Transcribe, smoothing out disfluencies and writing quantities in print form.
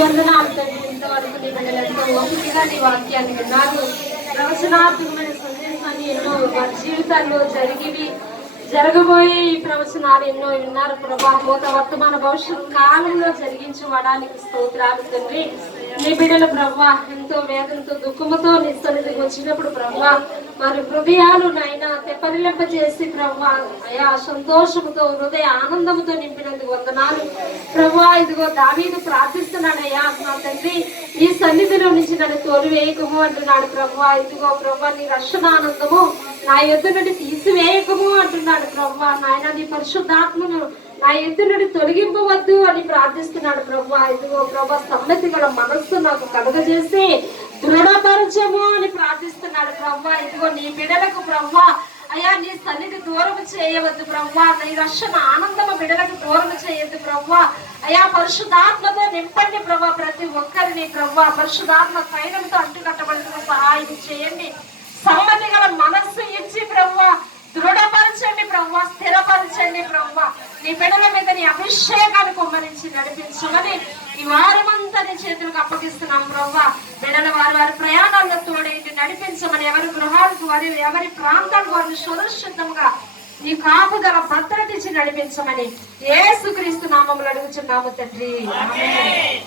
వందనాలు తండ్రి. ఇంతవరకు నీ బిడ్డలెంతో ఓపికగా నీ వాక్యాన్ని విన్నారు. ప్రవచనాత్మకమైన సందేశాన్ని ఎన్నో వారి జీవితాల్లో జరగబోయే ఈ ప్రవచనాలు ఎన్నో విన్నారు ప్రభా. భూత వర్తమాన భవిష్యత్ కాలంలో జరిగించబడానికి స్తోత్రాలు తండ్రి. నీ బిడ్డల ప్రభా ఎంతో వేదనతో దుఃఖముతో నీ సన్నిధికి వచ్చినప్పుడు ప్రభా వారి హృదయాలు నాయన తెప్పరిలింప చేసి ప్రభా అయా సంతోషముతో హృదయ ఆనందముతో నింపినందుకు వందనాలు ప్రభా. ఇదిగో దావీదు ప్రార్థిస్తున్నాడయ్యా నా తండ్రి, ఈ సన్నిధిలో నుంచి నన్ను తోలివేయకము అంటున్నాడు ప్రభా. ఇదిగో ప్రభా నీ రక్షణ ఆనందము నా యొద్ద నుండి తీసివేయకము అంటున్నాడు ప్రభా. నాయన నీ పరిశుద్ధాత్మను నా ఎద్దు నుండి తొలగింపవద్దు అని ప్రార్థిస్తున్నాడు ప్రభా. ఇదిగో ప్రభా సమ్మతి గల మనస్సు నాకు కలుగజేసి దృఢపరచము అని ప్రార్థిస్తున్నాడు ప్రభా. ఇదిగో నీ బిడలకు ప్రభా అయ్యా నీ సన్నిధి దూరం చేయవద్దు ప్రభా. నీ రక్షణ ఆనందము బిడలకు దూరం చేయొద్దు ప్రభా. అయ్యా పరిశుద్ధాత్మతో నింపండి ప్రభా. ప్రతి ఒక్కరిని ప్రభా పరిశుద్ధాత్మ సైన్యంతో అంటుకట్టబడుతున్న సహాయం చేయండి. సమ్మతి గల మనస్సు ఇచ్చి ప్రభా దృఢపరచండి ప్రభా, స్థిరపరచండి ప్రభా. నీ బిడ్డల మీద నీ అభిషేకాన్ని కుమ్మరించి నడిపించమని ఈ వారమంతా నీ చేతులకు అప్పగిస్తున్నాం ప్రభా. బిడ్డల వారి ప్రయాణాల్లో తోడేంటి నడిపించమని, ఎవరి గృహాలకు వారి ఎవరి ప్రాంతాలకు వారిని సురక్షితంగా నీ కాపుదల భద్రత ఇచ్చి నడిపించమని యేసుక్రీస్తు నామములో అడుగుచున్నాము తండ్రి. ఆమేన్.